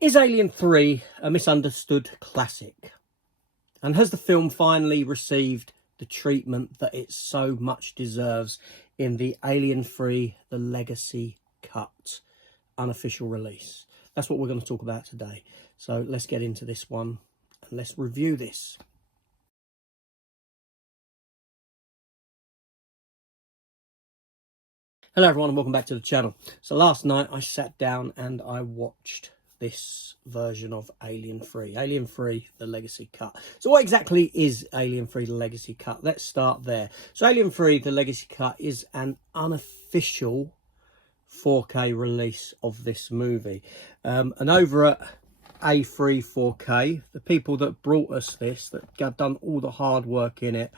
Is Alien 3 a misunderstood classic? And has the film finally received the treatment that it so much deserves in the Alien 3 The Legacy Cut unofficial release? That's what we're going to talk about today. So let's get into this one and let's review this. Hello everyone and welcome back to the channel. So last night I sat down and I watched this version of Alien 3. Alien 3 The Legacy Cut. So what exactly is Alien 3 The Legacy Cut? Let's start there. So Alien 3 The Legacy Cut is an unofficial 4K release of this movie. And over at A3 4K, the people that brought us this, that have done all the hard work in it,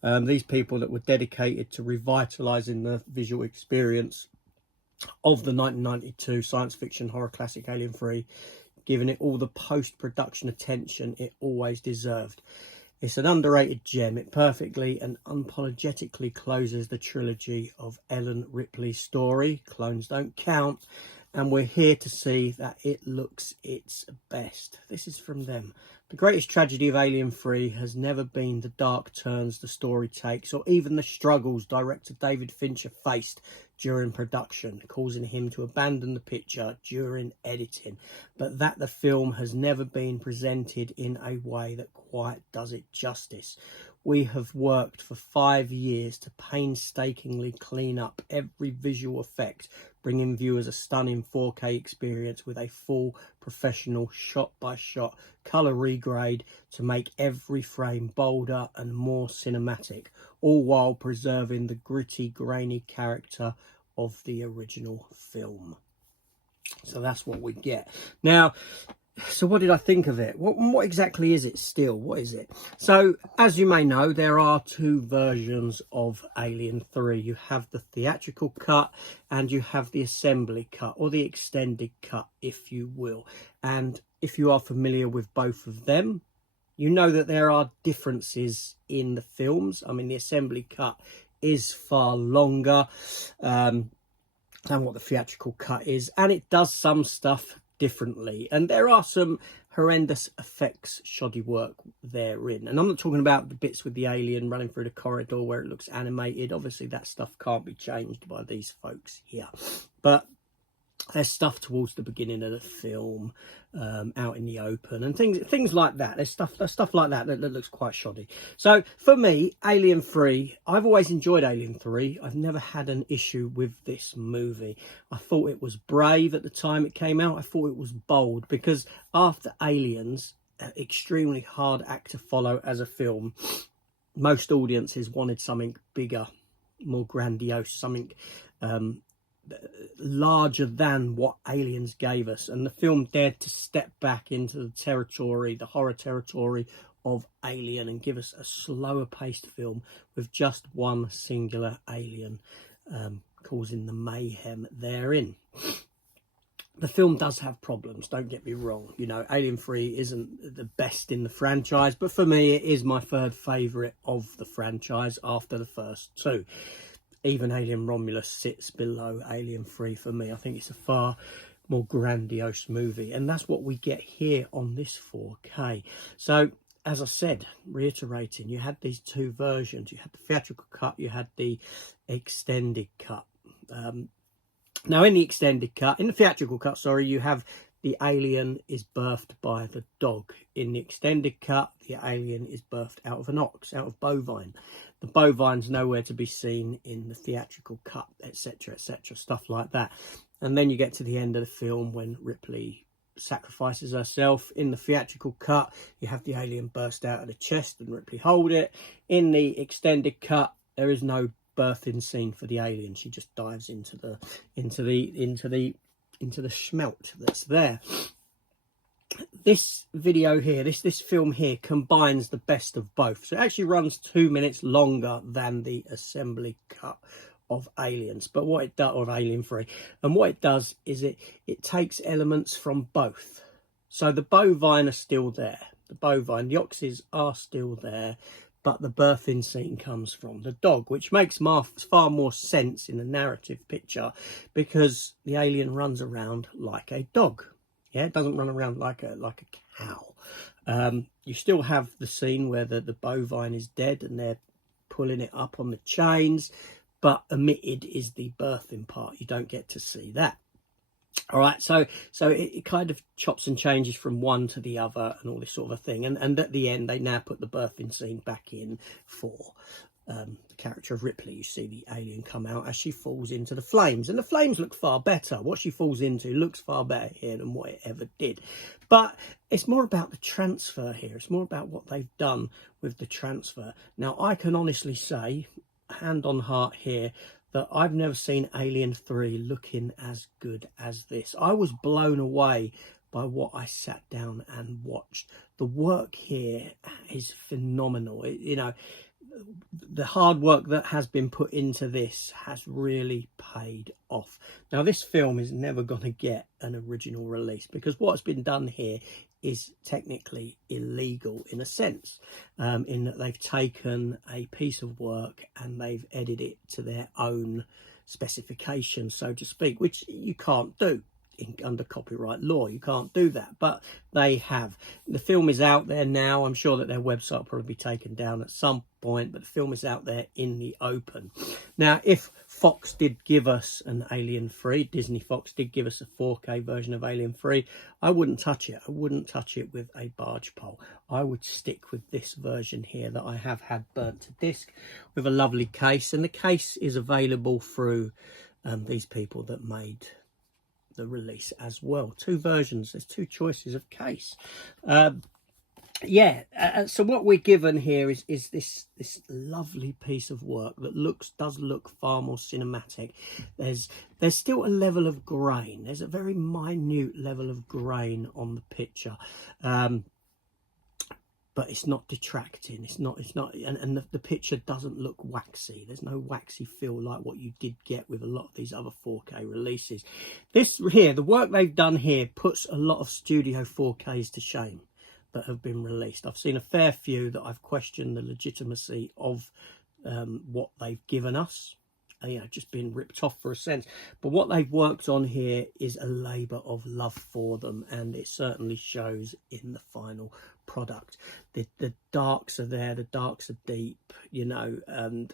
these people that were dedicated to revitalising the visual experience of the 1992 science fiction horror classic Alien 3, giving it all the post-production attention it always deserved. It's an underrated gem. It perfectly and unapologetically closes the trilogy of Ellen Ripley's story, Clones Don't Count, and we're here to see that it looks its best. This is from them. The greatest tragedy of Alien 3 has never been the dark turns the story takes, or even the struggles director David Fincher faced during production, causing him to abandon the picture during editing, but that the film has never been presented in a way that quite does it justice. We have worked for 5 years to painstakingly clean up every visual effect, bringing viewers a stunning 4K experience with a full professional shot-by-shot colour regrade to make every frame bolder and more cinematic, all while preserving the gritty, grainy character of the original film. So that's what we get. Now, so what did I think of it? What exactly is it still? What is it? So, as you may know, there are two versions of Alien 3. You have the theatrical cut and you have the assembly cut, or the extended cut, if you will. And if you are familiar with both of them, you know that there are differences in the films. I mean, the assembly cut is far longer than what the theatrical cut is, and it does some stuff differently, and there are some horrendous effects shoddy work therein. And I'm not talking about the bits with the alien running through the corridor where it looks animated. Obviously that stuff can't be changed by these folks here, but there's stuff towards the beginning of the film, out in the open, and things like that. There's stuff like that that looks quite shoddy. So for me, Alien 3, I've always enjoyed Alien 3. I've never had an issue with this movie. I thought it was brave at the time it came out. I thought it was bold, because after Aliens, extremely hard act to follow as a film, most audiences wanted something bigger, more grandiose, something larger than what Aliens gave us, and the film dared to step back into the territory, the horror territory of Alien, and give us a slower paced film with just one singular alien causing the mayhem therein. The film does have problems, don't get me wrong. You know, Alien 3 isn't the best in the franchise, but for me it is my third favourite of the franchise after the first two. Even Alien Romulus sits below Alien 3 for me. I think it's a far more grandiose movie, and that's what we get here on this 4K. So, as I said, reiterating, you had these two versions. You had the theatrical cut, you had the extended cut. Now, in the extended cut, in the theatrical cut, sorry, you have the alien is birthed by the dog. In the extended cut, the alien is birthed out of an ox, out of bovine. The bovine's nowhere to be seen in the theatrical cut, etc., etc., stuff like that. And then you get to the end of the film when Ripley sacrifices herself. In the theatrical cut, you have the alien burst out of the chest and Ripley hold it. In the extended cut, there is no birthing scene for the alien. She just dives into the smelt that's there. This video here, this film here, combines the best of both. So it actually runs 2 minutes longer than the assembly cut of Aliens, but what it does, of Alien 3, and what it does is it takes elements from both. So the bovine are still there, the oxes are still there, but the birthing scene comes from the dog, which makes far more sense in the narrative picture, because the alien runs around like a dog. Yeah, it doesn't run around like a cow. You still have the scene where the bovine is dead and they're pulling it up on the chains, but omitted is the birthing part. You don't get to see that. All right, so it kind of chops and changes from one to the other and all this sort of a thing. And at the end, they now put the birthing scene back in for the character of Ripley. You see the alien come out as she falls into the flames, and the flames look far better. What she falls into looks far better here than what it ever did. But it's more about the transfer here. It's more about what they've done with the transfer. Now, I can honestly say, hand on heart here, that I've never seen Alien 3 looking as good as this. I was blown away by what I sat down and watched. The work here is phenomenal. You know, the hard work that has been put into this has really paid off. Now, this film is never going to get an original release because what's been done here is technically illegal in a sense, in that they've taken a piece of work and they've edited it to their own specifications, so to speak, which you can't do. Under copyright law, you can't do that, but they have. The film is out there now. I'm sure that their website will probably be taken down at some point, but the film is out there in the open. Now, if Fox did give us an Alien 3, Disney Fox did give us a 4K version of Alien 3, I wouldn't touch it. I wouldn't touch it with a barge pole. I would stick with this version here that I have had burnt to disc with a lovely case, and the case is available through these people that made the release as well. Two versions, there's two choices of case. So what we're given here is this lovely piece of work that does look far more cinematic. There's still a level of grain. There's a very minute level of grain on the picture, but it's not detracting. It's not, and the picture doesn't look waxy. There's no waxy feel like what you did get with a lot of these other 4K releases. This here, the work they've done here puts a lot of studio 4Ks to shame that have been released. I've seen a fair few that I've questioned the legitimacy of what they've given us. You know, just being ripped off for a sense. But what they've worked on here is a labour of love for them, and it certainly shows in the final product. The darks are there, the darks are deep, you know, and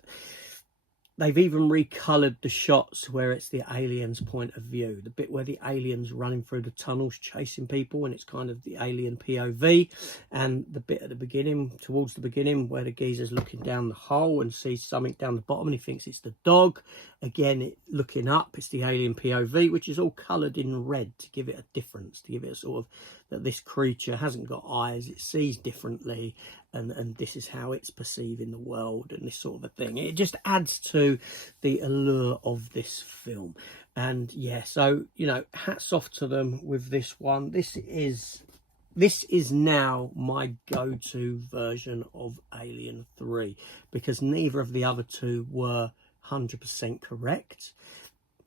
they've even recoloured the shots where it's the alien's point of view. The bit where the alien's running through the tunnels chasing people and it's kind of the alien POV. And the bit at the beginning, towards the beginning, where the geezer's looking down the hole and sees something down the bottom and he thinks it's the dog. Again, looking up, it's the alien POV, which is all coloured in red to give it a difference, to give it a sort of, that this creature hasn't got eyes, it sees differently, and this is how it's perceiving the world and this sort of a thing. It just adds to the allure of this film. And yeah, so, you know, hats off to them with this one. This is now my go-to version of Alien 3, because neither of the other two were 100% correct,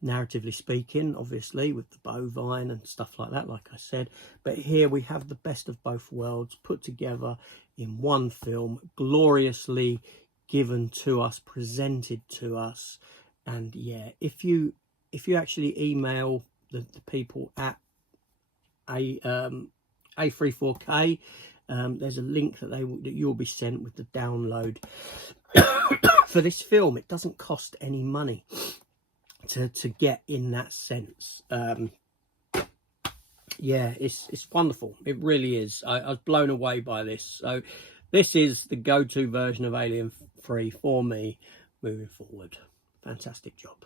narratively speaking, obviously, with the bovine and stuff like that, like I said. But here we have the best of both worlds put together in one film, gloriously given to us, presented to us. And yeah, if you actually email the people at A34K, there's a link that you'll be sent with the download for this film. It doesn't cost any money to get in that sense. Yeah, it's wonderful. It really is. I was blown away by this. So this is the go-to version of Alien 3 for me moving forward. Fantastic job.